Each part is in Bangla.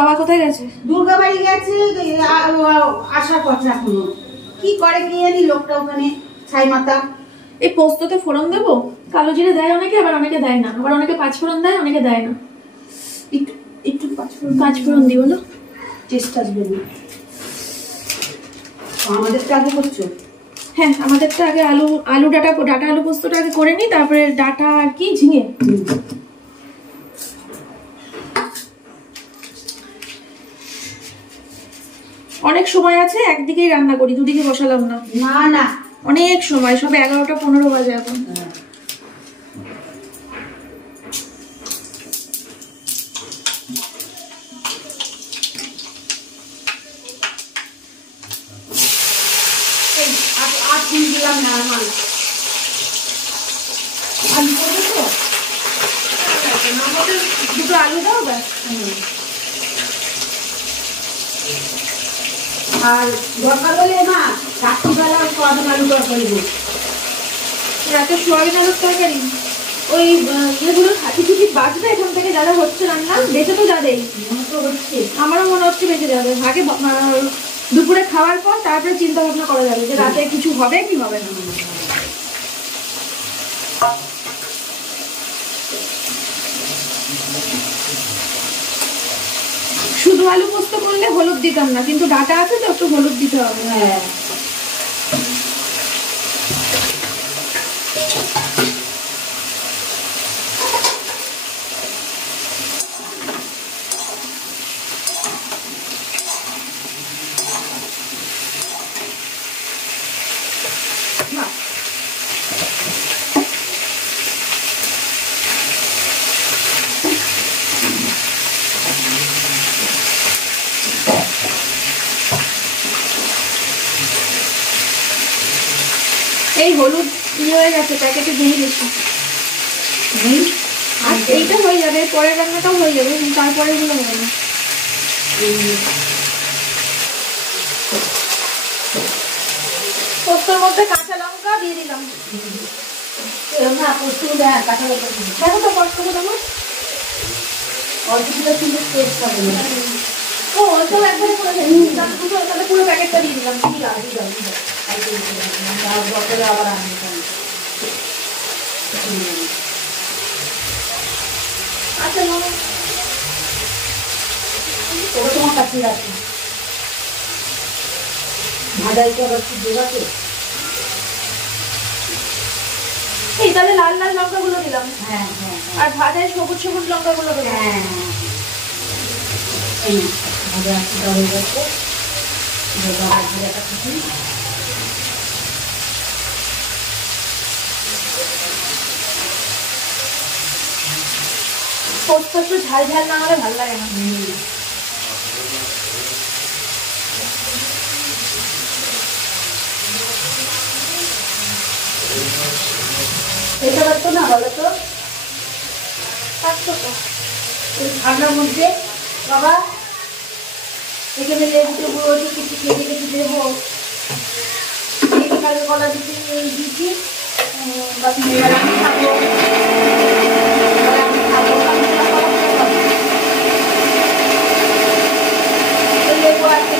বাবা কোথায় গেছে? দুর্গা বাড়ি গেছে, আসার কথা এখনো কি করে কি জানি লোকটা ওখানে ছাই মাতা। এই পোস্ততে ফোড়ন দেবো, কালো জিরে দেয় অনেকে, আবার অনেকে দেয় না, আবার অনেকে পাঁচফোড়ন দেয়, অনেকে দেয় না। একটু একটু পাঁচফোড়ন দিই বলো, টেস্ট আসবে না। আমাদেরটা আগে করছো? হ্যাঁ আমাদেরটা আগে আলু ডাটা আলু পোস্তটা আগে করে নিই, তারপরে ডাটা আর কি ঝিঙে। অনেক সময় আছে, একদিকেই রান্না করি, দুদিকে বসালাম না। না না অনেক সময়, সবে 11টা 15 বাজে এখন। দিলাম না আমার আলু করবে তো, আমাদের দুটো আলু দাও ব্যাস। আর দরকার হলে মা রাত্রিবেলা সোয়াবিন আলু তরকারি দেবো। রাতে সোয়াবিন আলুর তরকারি, ওই ইয়েগুলো ছাতি ছুটি বাজবে এখান থেকে, যা যা হচ্ছে রান্না বেঁচে তো যাবেই, হচ্ছে আমারও মনে হচ্ছে বেঁচে যাবে। আগে দুপুরে খাওয়ার পর তারপরে চিন্তা ভাবনা করা যাবে যে রাতে কিছু হবে কি হবে না। শুধু আলু পোস্ত করলে হলুদ দিতাম না, কিন্তু ডাটা আছে তো একটু হলুদ দিতে হবে। হ্যাঁ এই হলুদ ইয়ে হয়ে গেছে, প্যাকেটে দিয়ে গেছি। আর এইটা হয়ে যাবে, পরের রান্নাটাও হয়ে যাবে, কিন্তু তারপরে এগুলো হবে না। পোস্তর মধ্যে কাঁচা লঙ্কা দিয়ে দিলাম। কাঁচা লঙ্কা দেখো তো কষ্ট করে দেবো, অল্প কিন্তু টেস্ট হবে না। ও ওইটাও একবারে করে দেবো, তাহলে পুরো প্যাকেটটা দিয়ে দিলাম। আবার আনবে আচ্ছা ওটা তোমার কাছে আছে, ভাজাই তো আবার কি দেবাকে। এই তাহলে লাল লাল লঙ্কাগুলো দিলাম, হ্যাঁ হ্যাঁ আর ভাজায় সবুজ সবুজ লঙ্কাগুলো দিলাম। হ্যাঁ ভাজা হয়ে গেছে, ভাজাটা খুশি। পোস্ত একটু ঝাল ঝাল না হলে ভালো লাগে না। এটা পারতো না বলো তো, পারছো তো? ঠান্ডার মধ্যে বাবা এখানে লেবু টেবু কিছু কেটে কেটে দেবো। কালকে কলা দিতে দিচ্ছি, বাকি আমি খাবো। লেবু আছে,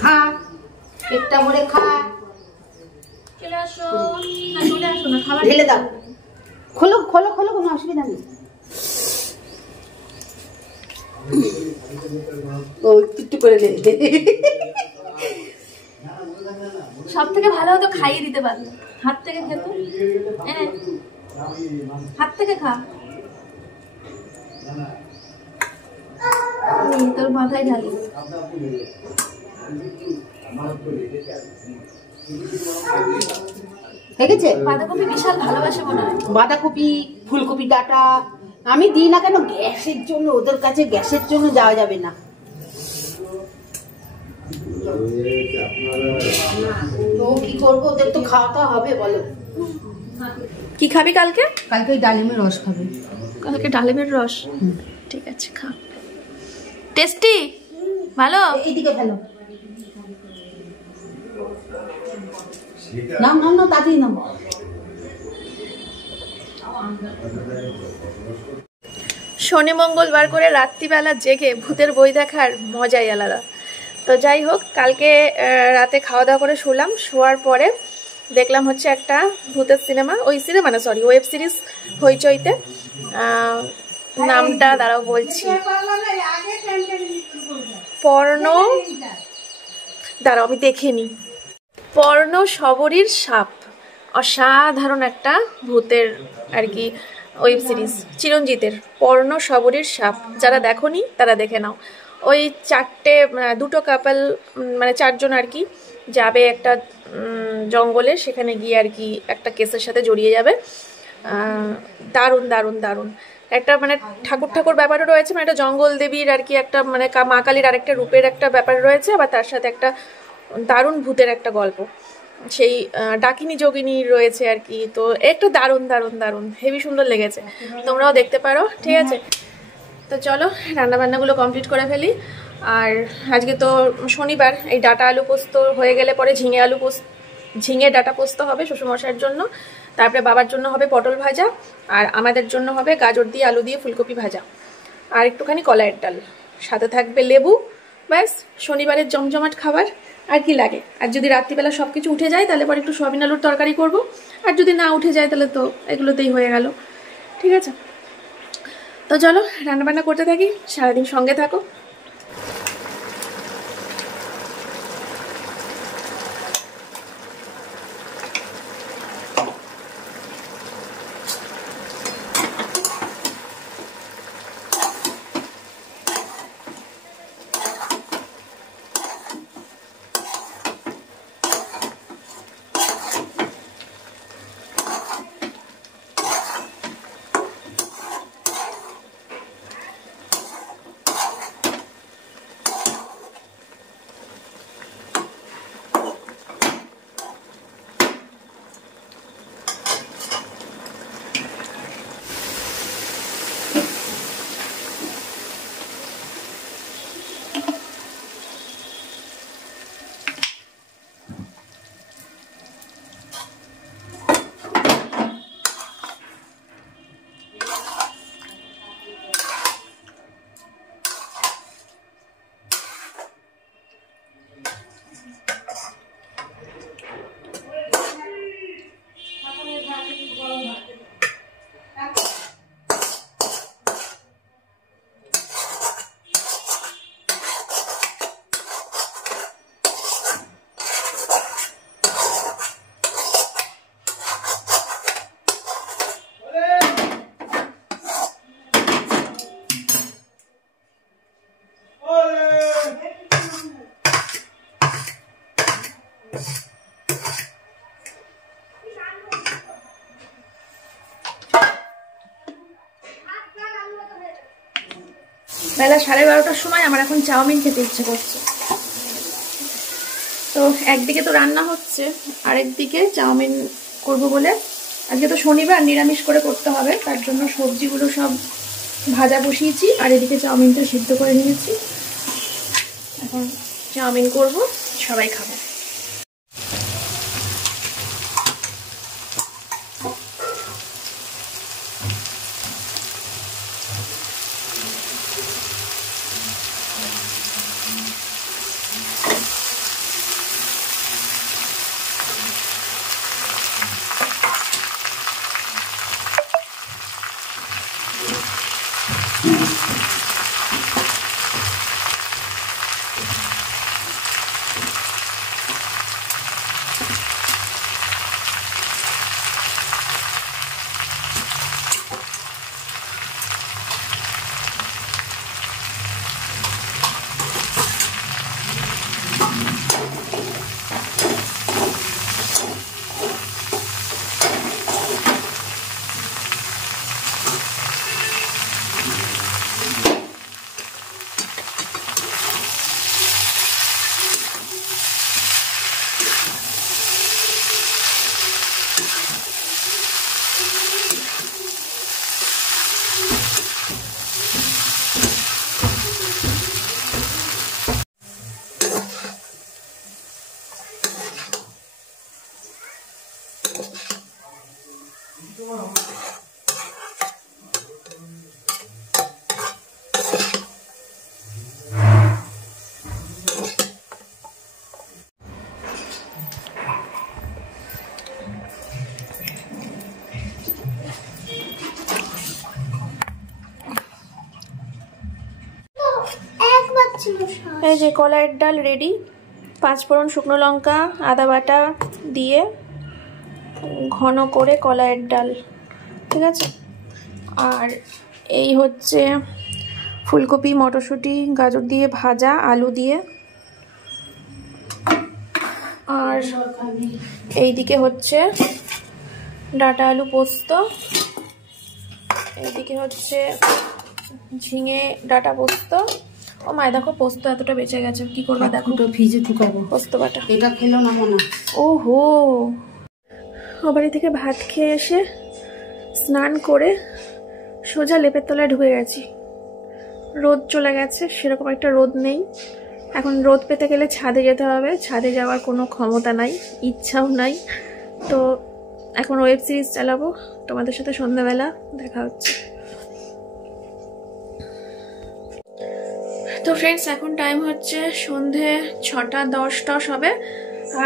খা পেটটা ভরে খা। চলে আসো না, চলে আসো না, খাবার ঢেলে দাও, খোলো খোলো খোলো, কোনো অসুবিধা নেই। ও একটু করে দে। সব থেকে ভালো হতো খাইয়ে দিতে পারলে, হাত থেকে খেত, হাত থেকে খা। তোর মাথায় ঢালি। দেখেছে বাঁধাকপি বিশাল ভালোবাসে মনে হয়। বাঁধাকপি, ফুলকপি ডাটা আমি দিই না কেন, গ্যাসের জন্য, ওদের কাছে গ্যাসের জন্য যাওয়া যাবে না। তো কি করবো, ওদের তো খাওয়াতে হবে বলো। কি খাবি কালকে? কালকে ডালিমের রস খাবে। কালকে ডালিমের রস, ঠিক আছে খা। টেস্টি ভালো? এইদিকে ফেলো, নাম নাম না তাড়াতাড়ি নাম। শনি মঙ্গলবার করে রাত্রিবেলা জেগে ভূতের বই দেখার মজাই আলাদা। তো যাই হোক, কালকে রাতে খাওয়া দাওয়া করে শুলাম, শোয়ার পরে দেখলাম হচ্ছে একটা ভূতের সিনেমা, ওয়েব সিরিজ হইচইতে। নামটা দাঁড়াও বলছি, দাঁড়াও আমি দেখিনি, পর্ণ শবরীর সাপ। অসাধারণ একটা ভূতের আর কি ওয়েব সিরিজ, চিরঞ্জিতের পর্ণ শবরীর সাপ। যারা দেখোনি তারা দেখে নাও। ওই দুটো কাপল, মানে 4 জন আর কি যাবে একটা জঙ্গলে, সেখানে গিয়ে আর কি একটা কেসের সাথে জড়িয়ে যাবে। দারুণ দারুণ দারুণ একটা, মানে ঠাকুর ব্যাপারও রয়েছে, মানে একটা জঙ্গল দেবীর আর কি একটা, মানে মা কালীর আরেকটা রূপের একটা ব্যাপার রয়েছে, আবার তার সাথে একটা দারুণ ভূতের একটা গল্প, সেই ডাকিনী যোগিনী রয়েছে আর কি। তো একটা দারুণ দারুণ দারুণ হেভি সুন্দর লেগেছে, তোমরাও দেখতে পারো, ঠিক আছে? তো চলো রান্নাবান্নাগুলো কমপ্লিট করে ফেলি। আর আজকে তো শনিবার, এই ডাটা আলু পোস্ত হয়ে গেলে পরে ঝিঙে ডাটা পোস্ত হবে শ্বশুরমশাইয়ের জন্য, তারপরে বাবার জন্য হবে পটল ভাজা, আর আমাদের জন্য হবে গাজর দিয়ে আলু দিয়ে ফুলকপি ভাজা, আর একটুখানি কলাইয়ের ডাল, সাথে থাকবে লেবু। ব্যাস, শনিবারের জমজমাট খাবার আর কি লাগে। আর যদি রাত্রিবেলা সব কিছু উঠে যায় তাহলে পরে একটু সয়াবিন আলুর তরকারি করব, আর যদি না উঠে যায় তাহলে তো এগুলোতেই হয়ে গেল, ঠিক আছে? তো চলো রান্নাবান্না করতে থাকি, সারাদিন সঙ্গে থাকো। বেলা 12:30টার সময় আমার এখন চাউমিন খেতে ইচ্ছে করছে। তো একদিকে তো রান্না হচ্ছে, আরেকদিকে চাউমিন করব বলে, আজকে তো শনিবার নিরামিষ করে করতে হবে, তার জন্য সবজিগুলো সব ভাজা বসিয়েছি, আর এদিকে চাউমিনটা সিদ্ধ করে নিয়েছি। এখন চাউমিন করব, সবাই খাবো। এই যে কলাইয়ের ডাল রেডি। 5 ফোড়ন, শুকনো লঙ্কা, আদা বাটা দিয়ে ঘন করে কলাইয়ের ডাল, ঠিক আছে। আর এই হচ্ছে ফুলকপি, মটরশুঁটি, গাজর দিয়ে ভাজা, আলু দিয়ে। আর এইদিকে হচ্ছে ডাঁটা আলু পোস্ত, এইদিকে হচ্ছে ঝিঙে ডাঁটা পোস্ত। ও মায় দেখো পোস্ত এতটা বেঁচে গেছে, কি করবো দেখো, তো ভিজে ঢুকাবো পোস্ত বাটা। এটা খেলো না মনে। ওহো, ও বাড়ি থেকে ভাত খেয়ে এসে স্নান করে সোজা লেপের তলায় ঢুকে গেছি। রোদ চলে গেছে, সেরকম একটা রোদ নেই এখন। রোদ পেতে গেলে ছাদে যেতে হবে, ছাদে যাওয়ার কোনো ক্ষমতা নাই, ইচ্ছাও নাই। তো এখন ওয়েব সিরিজ চালাবো, তোমাদের সাথে সন্ধ্যাবেলা দেখা হচ্ছে। তো ফ্রেন্ডস, এখন টাইম হচ্ছে সন্ধে 6টা 10 হবে।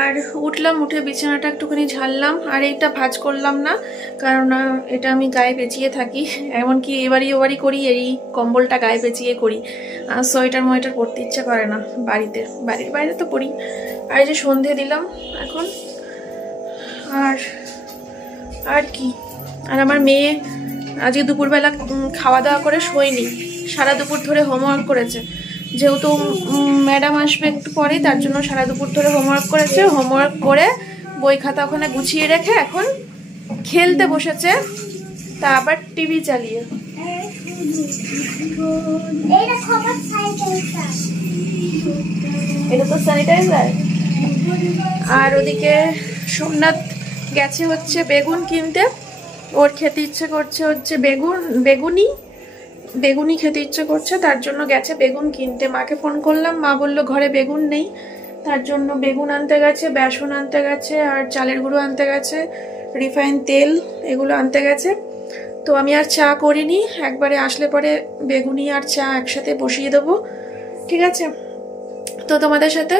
আর উঠলাম, উঠে বিছানাটা একটুখানি ঝাড়লাম। আর এইটা ভাঁজ করলাম না, কারণ এটা আমি গায়ে পেঁচিয়ে থাকি, এমনকি এবারই ওবারই করি, এই কম্বলটা গায়ে পেঁচিয়ে করি। সোয়েটার মোয়েটার পরতে ইচ্ছা করে না বাড়িতে, বাড়ির বাইরে তো পরি। আর এই যে সন্ধে দিলাম এখন। আর কি, আর আমার মেয়ে আজকে দুপুরবেলা খাওয়া দাওয়া করে শোয়নি, সারা দুপুর ধরে হোমওয়ার্ক করেছে। যেহেতু ম্যাডাম আসবে একটু পরে, তার জন্য সারা দুপুর ধরে হোমওয়ার্ক করেছে। হোমওয়ার্ক করে বই খাতা ওখানে গুছিয়ে রেখে এখন খেলতে বসেছে, তা আবার টিভি চালিয়ে। এটা তো স্যানিটাইজার। আর ওদিকে সোমনাথ গেছে হচ্ছে বেগুন কিনতে, ওর খেতে ইচ্ছে করছে হচ্ছে বেগুনি খেতে ইচ্ছে করছে, তার জন্য গেছে বেগুন কিনতে। মাকে ফোন করলাম, মা বলল ঘরে বেগুন নেই, তার জন্য বেগুন আনতে গেছে, বেসন আনতে গেছে, আর চালের গুঁড়ো আনতে গেছে, রিফাইন তেল এগুলো আনতে গেছে। তো আমি আর চা করিনি, একবারে আসলে পরে বেগুনি আর চা একসাথে বসিয়ে দেবো, ঠিক আছে। তো তোমাদের সাথে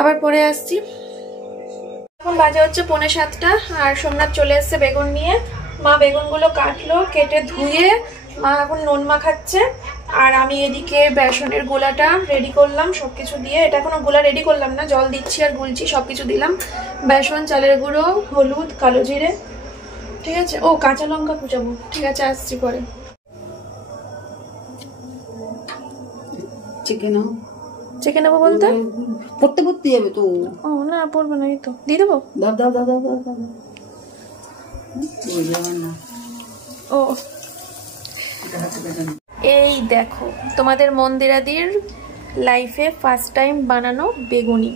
আবার পরে আসছি। এখন বাজে হচ্ছে 6:45, আর সোমনাথ চলে এসছে বেগুন নিয়ে। মা বেগুনগুলো কাটলো, কেটে ধুয়ে মা এখন নুন মাখাচ্ছে। আর আমি এদিকে বেসনের গোলাটা রেডি করলাম সবকিছু দিয়ে। এটা এখনো গোলা রেডি করলাম না, জল দিচ্ছি আর গুলছি, সবকিছু দিলাম। বেসন, চালের গুঁড়ো, হলুদ, কালো জিরে, ঠিক আছে। ও কাঁচা লঙ্কা কুচাবো, ঠিক আছে, আসছি পরে। চিকেন নেবো বলতে পড়তে পড়তে যাবে তো। ও না, পড়বে না, এই তো দিয়ে দেবো। ও এই দেখো তোমাদের মন্দিরাদির লাইফে ফার্স্ট টাইম বানানো বেগুনি।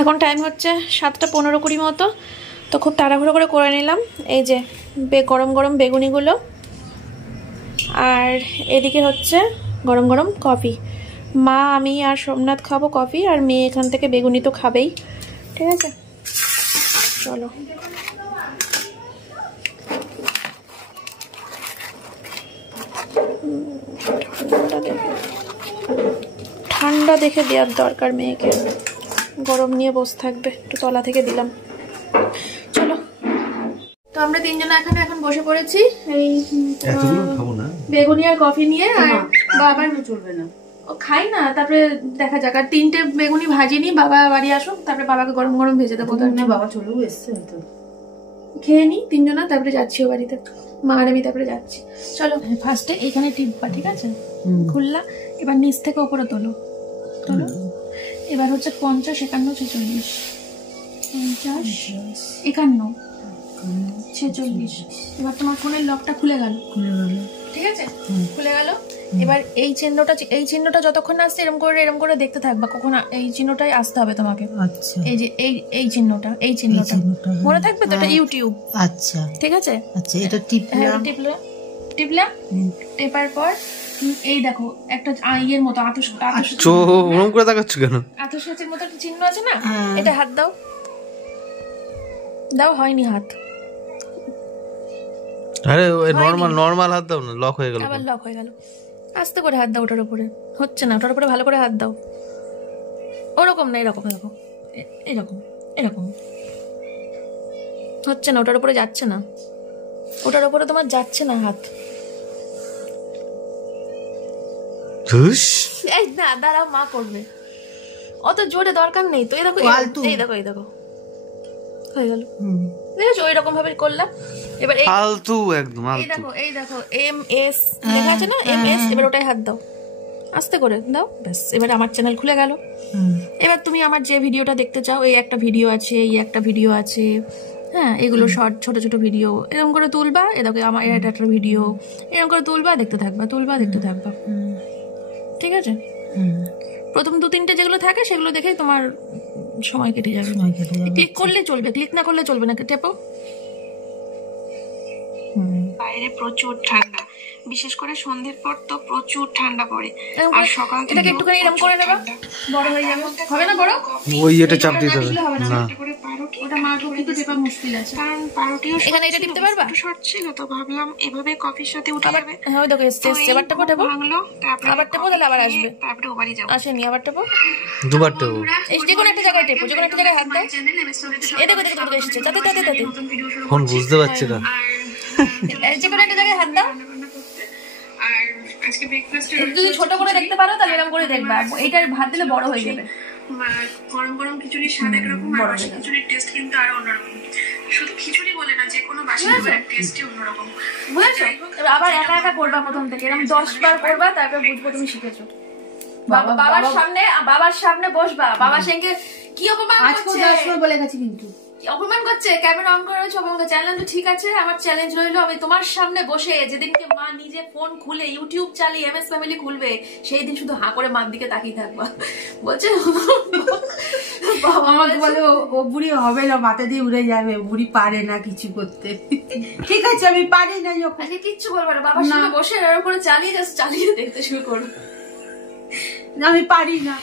এখন টাইম হচ্ছে 7:15-20 মতো। তো খুব তাড়াহুড়ো করে নিলাম এই যে গরম গরম বেগুনিগুলো। আর এদিকে হচ্ছে গরম গরম কফি। মা, আমি আর সোমনাথ খাবো কফি, আর মেয়ে এখান থেকে বেগুনি তো খাবেই, ঠিক আছে। চলো। ঠান্ডা দেখে দেওয়ার দরকার মেয়েকে, গরম নিয়ে বসে থাকবে, একটু তলা থেকে দিলাম। চলো, তো আমরা তিনজনে এখানে এখন বসে পড়েছি এই বেগুনি আর কফি নিয়ে। আর বাবার চলবে না, ও খাই না, তারপরে দেখা যাক। আর 3টে বেগুনি ভাজিনি, বাবা বাড়ি আসুক, তারপরে বাবাকে গরম গরম ভেজে দেবো। বাবা চলেও এসছে হয়তো, খেয়ে নি তিনজনা, তারপরে যাচ্ছি ও বাড়িতে। মা আর আমি তারপরে যাচ্ছি। চলো, ফার্স্টে এখানে টিপবা, ঠিক আছে, খুললা। এবার নিচ থেকে ওপরে তোলো। এবার হচ্ছে 50, 51, 46, 50, 51, 46। এবার তোমার ফোনের লকটা খুলে গেল, ঠিক আছে, খুলে গেল। এবার এই চিহ্নটা যতক্ষণ আসছে এরকম করে দেখতে থাকবা, কখন এই চিহ্নটাই আসতে হবে তোমাকে। আচ্ছা, এই যে এই চিহ্নটা মনে থাকবে তো, এটা ইউটিউব। আচ্ছা, ঠিক আছে। আচ্ছা, এটা টিপলা টেপার পর এই দেখো একটা ইয়ের মতো আতসের মতো একটা চিহ্ন আছে না, এটা হাত দাও। দাও, হয়নি হাত, আরে ওই নরমাল হাত দাও না, লক হয়ে গেল। আবার লক হয়ে গেল। আস্তে করে হাত দাও ওটার উপরে, হচ্ছে না, ওটার উপরে ভালো করে হাত দাও। ওরকম না, এরকম এরকম এরকম এরকম, হচ্ছে না, ওটার উপরে যাচ্ছে না, ওটার উপরে তোমার যাচ্ছে না হাত। এই না, দাঁড়াও, মা করবে, অত জোরে দরকার নেই তো। এই দেখো, এই দেখো, এই দেখো, হয়ে গেল। দেখেছো, ওই রকম ভাবে করলাম। এবার ফালতু একদম, এই দেখো, এই দেখো, MS লেখা আছে না, MS, এবার ওটাই হাত দাও, আস্তে করে দাও, ব্যাস। এবার আমার চ্যানেল খুলে গেল। এবার তুমি আমার যে ভিডিওটা দেখতে চাও, এই একটা ভিডিও আছে, এই একটা ভিডিও আছে, হ্যাঁ, এগুলো শর্ট ছোট ছোট ভিডিও, এরকম করে তুলবা। এ দেখো, আমার এটা একটা ভিডিও, এরকম করে তুলবা, দেখতে থাকবা, তুলবা, দেখতে থাকবা, ঠিক আছে? প্রথম 2-3টে যেগুলো থাকে সেগুলো দেখেই তোমার সময় কেটে যাবে। ক্লিক করলে চলবে, ক্লিক না করলে চলবে না। টেপো। বাইরে প্রচুর ঠান্ডা, বিশেষ করে সন্ধ্যের পর তো প্রচুর ঠান্ডা পড়ে, আর সকাল থেকে এটাকে একটুখানি এরকম করে নেবা, বড় হয়ে যাবে। হবে না বড়? ওই এটা চাপ দিতে হবে না, ওটা মার পক্ষে তো টেপা মুশকিল আছে, কারণ পাউরুটিও এখানে এটা টিপতে পারবা। শর্ট ছিল তো ভাবলাম এভাবে কফির সাথে উঠে যাবে। হ্যাঁ, ওই দেখো এসছে, এবার টেপো, টেপো, আবার টেপো, তাহলে আবার আসবে, তারপরে ওবারই যাবে। আসেনি, আবার টেপো, দুবার টেপো, এই যে কোনো একটা জায়গায় টেপো, যে কোনো একটা জায়গায় হাত দাও। এই দেখো, দেখো, দেখো, এসেছে, তাতে তাতে তাতে ফোন বুঝতে পারছি না, যে কোনো একটা জায়গায় হাত দাও। যদি ছোট করে দেখতে পারো তাহলে এরকম করে দেখবা, এইটার ভাত দিলে বড় হয়ে যাবে। গরম গরম খিচুড়ির স্বাদ একরকম, আর বাসি খিচুড়ির টেস্ট কিন্তু আরো অন্যরকম। শুধু খিচুড়ি বলে না, যে কোনো বাসি খাবারের টেস্টই অন্যরকম, বুঝেছো? এবার আবার একা একা করবা প্রথম থেকে, এরকম 10 বার করবা, তারপর বুঝবো তুমি শিখেছো। বাবার সামনে বসবা, বাবার সঙ্গে কি অপমান করছে, 10 বার বলে গেছি, কিন্তু অপমান করছে, ক্যামেরা অন করে রয়েছে, অপমান করছে। চ্যালেঞ্জ তো ঠিক আছে, আমার চ্যালেঞ্জ রইলো, আমি তোমার সামনে বসে যেদিনকে মা নিজে ফোন খুলে ইউটিউব চালিয়ে MS ফ্যামিলি খুলবে, সেই দিন শুধু হাঁ করে মার দিকে তাকিয়ে থাকবা। বলছে আমাকে বলে ও বুড়ি হবে না, মাথা দিয়ে উড়ে যাবে, বুড়ি পারে না কিছু করতে। ঠিক আছে, আমি পারি না, আজকে কিচ্ছু বলবো না, বাবার সামনে বসে এর উপরে চালিয়ে দেখতে শুরু করো। আমি পারি না,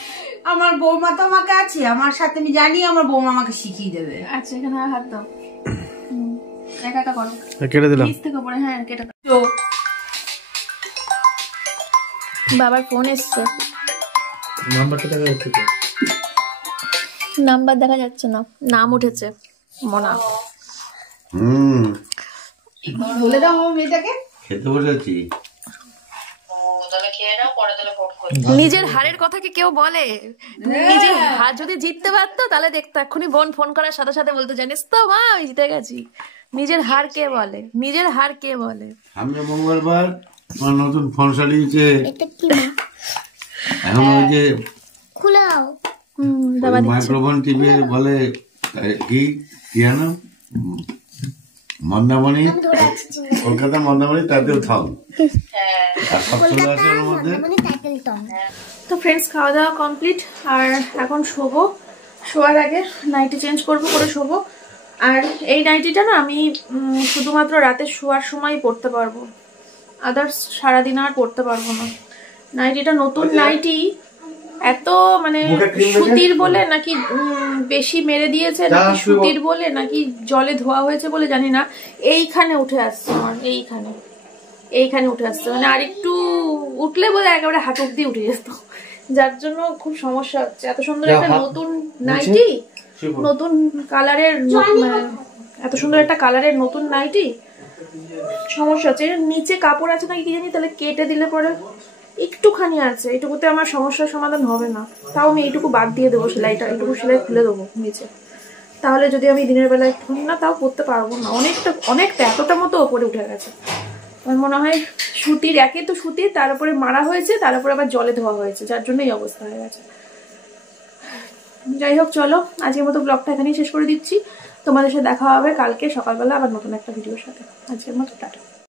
আমার বৌমা তো আমাকে আছে, আমার সাথে আমি জানি আমার বৌমা আমাকে শিখিয়ে দেবে। আচ্ছা, এখানে হাত দাও, একা একা করো, কেটে দিলাম, নিচ থেকে উপরে, হ্যাঁ কেটে দাও। বাবার ফোন এসছে, নাম্বারটা দেখা যাচ্ছে তো? নাম্বার দেখা যাচ্ছে না, নাম উঠেছে মোনা। বলে দাও আমার মেয়েটাকে খেতে বসেছি। নিজের হারের কথা কি কেউ বলে? নিজের হার যদি জিততে পারতো তাহলে দেখতো এক্ষুনি বোন ফোন করার সাথে সাথে বলতো, জানিস তো মা আমি জিতে গেছি। নিজের হার কে বলে? নিজের হার কে বলে? সামনে মঙ্গলবার আমার নতুন ফোন চালিয়েছে, এখন ওই যে খুলাও মাইক্রোফোন টিভি বলে কি জানো, মন্দামণি, কলকাতা মন্দামণি টাইটেল টং, আর সব চলে আসে ওর মধ্যে। তো ফ্রেন্ডস, খাওয়া দাওয়া কমপ্লিট, আর এখন শোবো। শোয়ার আগে নাইটি চেঞ্জ করবো, করে শোবো। আর এই নাইটিটা না আমি শুধুমাত্র রাতে শোয়ার সময় পরতে পারবো, আদার্স সারাদিন আর পরতে পারবো না। নাইটিটা নতুন নাইটি, এত মানে সুতির বলে নাকি বেশি মেরে দিয়েছে, নাকি সুতির বলে নাকি জলে ধোয়া হয়েছে বলে জানি না, এইখানে উঠে আসছে আমার, এইখানে উঠে আসছে, মানে আর একটু উঠলে বলে একেবারে হাত অব্দি উঠে যেত, যার জন্য খুব সমস্যা হচ্ছে। এত সুন্দর একটা নতুন নাইটি, নতুন কালারের, এত সুন্দর একটা কালারের নতুন নাইটি, সমস্যা হচ্ছে। নিচে কাপড় আছে নাকি কি জানি, তাহলে কেটে দিলে পরে একটুখানি আছে, এটুকুতে আমার সমস্যার সমাধান হবে না। তাও আমি এইটুকু বাদ দিয়ে দেবো, সেলাইটা এইটুকু সেলাই খুলে দেবো নিচে, তাহলে যদি আমি দিনের বেলায় না তাও করতে পারবো না, অনেকটা এতটা মতো ওপরে উঠে গেছে। আমার মনে হয় সুতির, একে তো সুতির, তার উপরে মারা হয়েছে, তার উপরে আবার জলে ধোয়া হয়েছে, যার জন্য এই অবস্থা হয়ে গেছে। যাই হোক, চলো আজকের মতো ব্লগটা এখানেই শেষ করে দিচ্ছি। তোমাদের সাথে দেখা হবে কালকে সকালবেলা আবার নতুন একটা ভিডিওর সাথে। আজকের মতো টাটা।